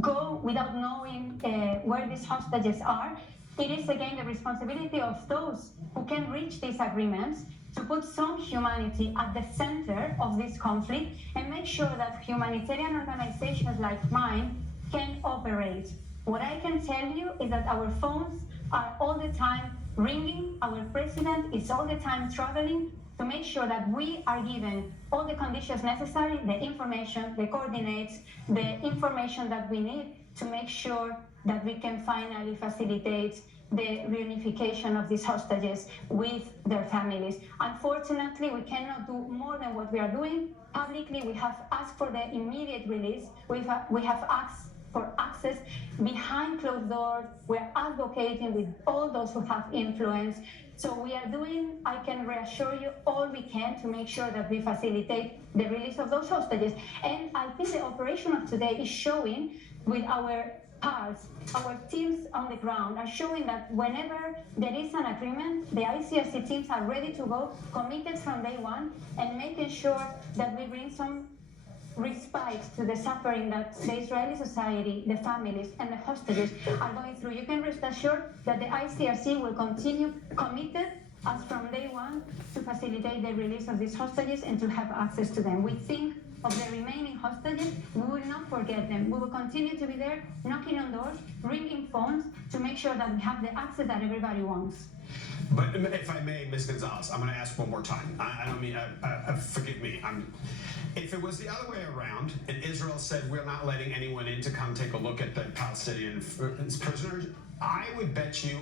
go without knowing where these hostages are. It is again the responsibility of those who can reach these agreements to put some humanity at the center of this conflict and make sure that humanitarian organizations like mine can operate. What I can tell you is that our phones are all the time ringing. Our president is all the time traveling to make sure that we are given all the conditions necessary, the information, the coordinates, the information that we need to make sure that we can finally facilitate the reunification of these hostages with their families. Unfortunately, we cannot do more than what we are doing. Publicly, we have asked for the immediate release. We have asked for access behind closed doors. We're advocating with all those who have influence. So we are doing, I can reassure you, all we can to make sure that we facilitate the release of those hostages. And I think the operation of today is showing with our parts, our teams on the ground are showing that whenever there is an agreement, the ICRC teams are ready to go, committed from day one, and making sure that we bring some respite to the suffering that the Israeli society, the families, and the hostages are going through. You can rest assured that the ICRC will continue committed as from day one to facilitate the release of these hostages and to have access to them. We think of the remaining hostages, we will not forget them. We will continue to be there, knocking on doors, ringing phones to make sure that we have the access that everybody wants. But if I may, Ms. Gonzalez, I'm going to ask one more time. I don't mean, forgive me. If it was the other way around, and Israel said we're not letting anyone in to come take a look at the Palestinian prisoners, I bet you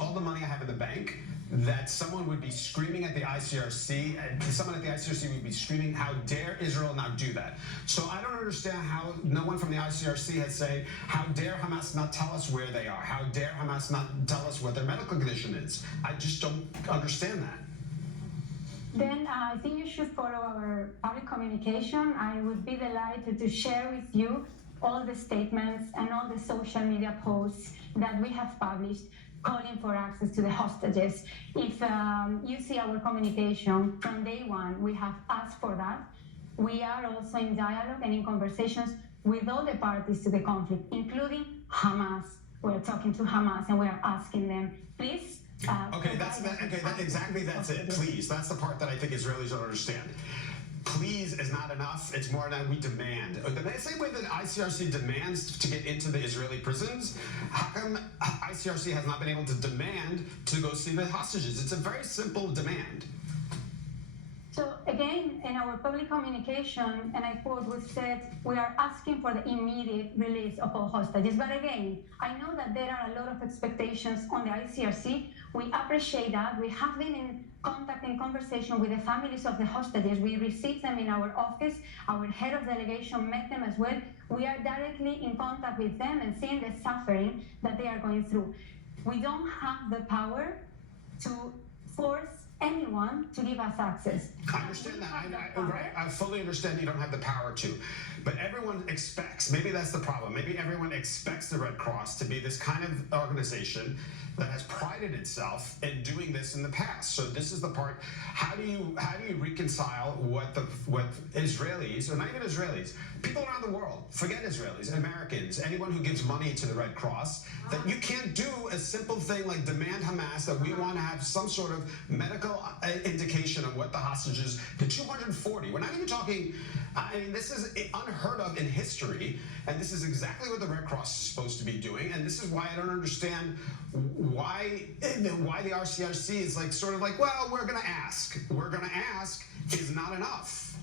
all the money I have in the bank that someone would be screaming at the ICRC, and someone at the ICRC would be screaming, how dare Israel not do that? So I don't understand how no one from the ICRC has said, how dare Hamas not tell us where they are? How dare Hamas not tell us what their medical condition is? I just don't understand that. Then I think you should follow our public communication. I would be delighted to share with you all the statements and all the social media posts that we have published calling for access to the hostages. If you see our communication from day one, we have asked for that. We are also in dialogue and in conversations with all the parties to the conflict, including Hamas. We're talking to Hamas and we are asking them, please. That's it. Please, that's the part that I think Israelis don't understand. Please is not enough. It's more than we demand. The same way that ICRC demands to get into the Israeli prisons, how come ICRC has not been able to demand to go see the hostages? It's a very simple demand. So again, in our public communication, and I quote, we've said we are asking for the immediate release of all hostages. But again, I know that there are a lot of expectations on the ICRC. We appreciate that. We have been in contact and conversation with the families of the hostages. We received them in our office. Our head of delegation met them as well. We are directly in contact with them and seeing the suffering that they are going through. We don't have the power to force anyone to give us access. I understand that. I fully understand you don't have the power to. But everyone expects, maybe that's the problem, maybe everyone expects the Red Cross to be this kind of organization that has prided itself in doing this in the past. So this is the part, how do you reconcile what Israelis, or not even Israelis, people around the world, forget Israelis, Americans, anyone who gives money to the Red Cross, that you can't do a simple thing like demand Hamas that we want to have some sort of medical indication of what the hostages, the 240, we're not even talking, I mean, this is unheard of in history, and this is exactly what the Red Cross is supposed to be doing, and this is why I don't understand why the RCRC is like sort of like, well, we're going to ask is not enough.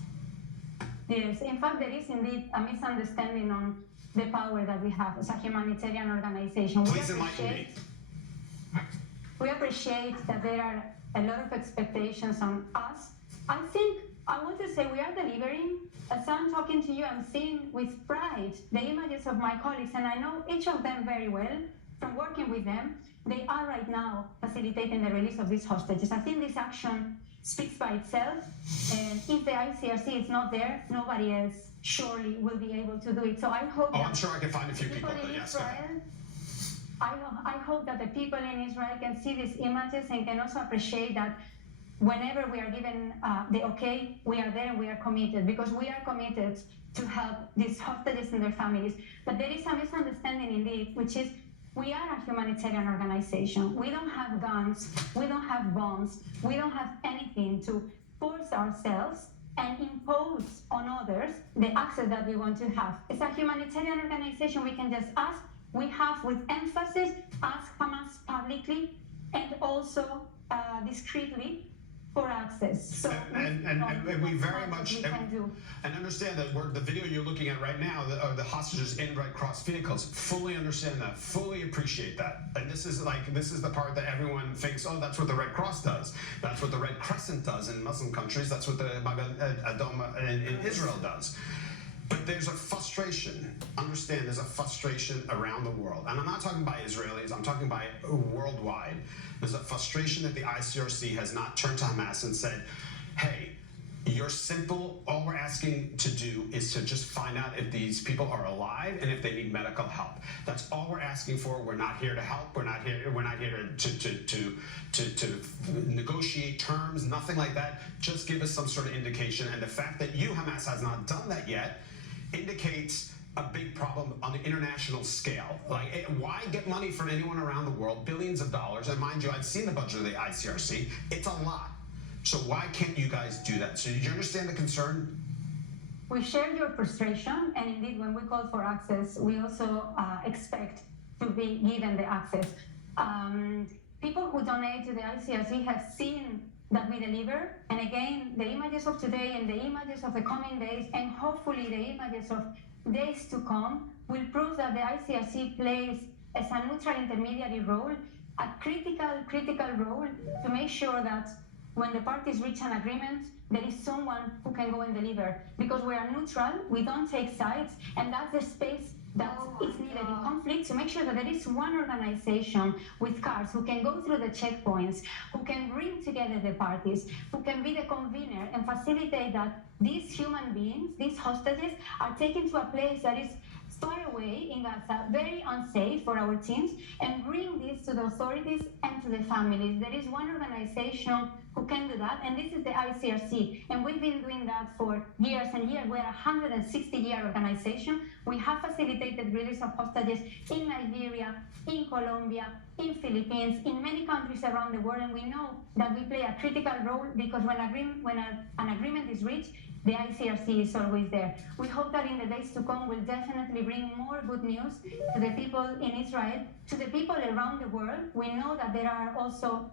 Yes, in fact, there is indeed a misunderstanding on the power that we have as a humanitarian organization. Please enlighten me. We appreciate that there are a lot of expectations on us. I think I want to say we are delivering. As I'm talking to you, I'm seeing with pride the images of my colleagues, and I know each of them very well from working with them. They are right now facilitating the release of these hostages. I think this action speaks by itself, and if the ICRC is not there, nobody else surely will be able to do it. So I hope I'm sure I can find a few people, but yes, Israel, I hope that the people in Israel can see these images and can also appreciate that whenever we are given the okay, we are there and we are committed, because we are committed to help these hostages and their families. But there is a misunderstanding indeed, which is we are a humanitarian organization. We don't have guns, we don't have bombs, we don't have anything to force ourselves and impose on others the access that we want to have. It's a humanitarian organization. We can just ask. We have, with emphasis, asked Hamas publicly and also discreetly for access. So and we very much we can do. And understand that the video you're looking at right now are the hostages in Red Cross vehicles. Fully understand that, fully appreciate that. And this is the part that everyone thinks, oh, that's what the Red Cross does. That's what the Red Crescent does in Muslim countries. That's what the Magen Adom in Israel does. But there's a frustration. Understand, there's a frustration around the world. And I'm not talking by Israelis, I'm talking by worldwide. There's a frustration that the ICRC has not turned to Hamas and said, hey, you're simple, all we're asking to do is to just find out if these people are alive and if they need medical help. That's all we're asking for. We're not here to help. We're not here to negotiate terms, nothing like that. Just give us some sort of indication. And the fact that you, Hamas, has not done that yet indicates a big problem on the international scale. Like, why get money from anyone around the world, billions of dollars? And mind you, I've seen the budget of the ICRC. It's a lot. So why can't you guys do that? So do you understand the concern? We share your frustration, and indeed, when we call for access, we also expect to be given the access. People who donate to the ICRC have seen that we deliver, and again, the images of today and the images of the coming days, and hopefully the images of days to come, will prove that the ICRC plays as a neutral intermediary role, a critical role to make sure that when the parties reach an agreement, there is someone who can go and deliver. Because we are neutral, we don't take sides, and that's the space that is needed in conflict, to make sure that there is one organization with cards who can go through the checkpoints, who can bring together the parties, who can be the convener and facilitate that these human beings, these hostages, are taken to a place that is far away in Gaza, very unsafe for our teams, and bring this to the authorities and to the families. There is one organization who can do that, and this is the ICRC, and we've been doing that for years and years. We're a 160-year organization. We have facilitated release of hostages in Nigeria, in Colombia, in Philippines, in many countries around the world, and we know that we play a critical role, because when an agreement is reached, the ICRC is always there. We hope that in the days to come, we'll definitely bring more good news to the people in Israel, to the people around the world. We know that there are also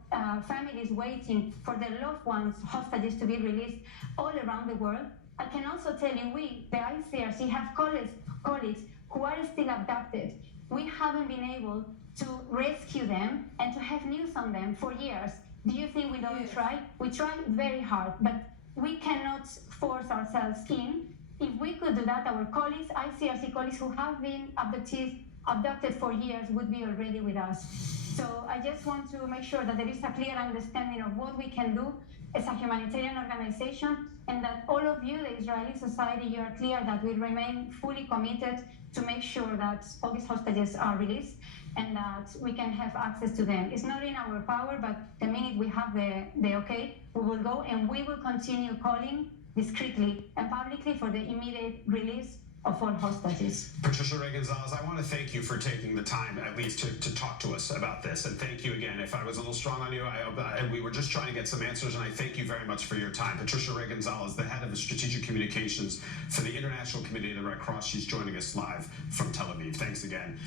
families waiting for their loved ones, hostages, to be released all around the world. I can also tell you, we, the ICRC, have colleagues who are still abducted. We haven't been able to rescue them and to have news on them for years. Do you think we don't try? We try very hard, but we cannot force ourselves in. If we could do that, our colleagues, ICRC colleagues who have been abducted for years, would be already with us. So I just want to make sure that there is a clear understanding of what we can do as a humanitarian organization, and that all of you, the Israeli society, you are clear that we remain fully committed to make sure that all these hostages are released and that we can have access to them. It's not in our power, but the minute we have the okay, we will go, and we will continue calling discreetly and publicly for the immediate release of all hostages. Patricia Rey González, I want to thank you for taking the time at least to talk to us about this, and thank you again. If I was a little strong on you, we were just trying to get some answers, and I thank you very much for your time. Patricia Rey González, the head of strategic communications for the International Committee of the Red Cross, she's joining us live from Tel Aviv. Thanks again.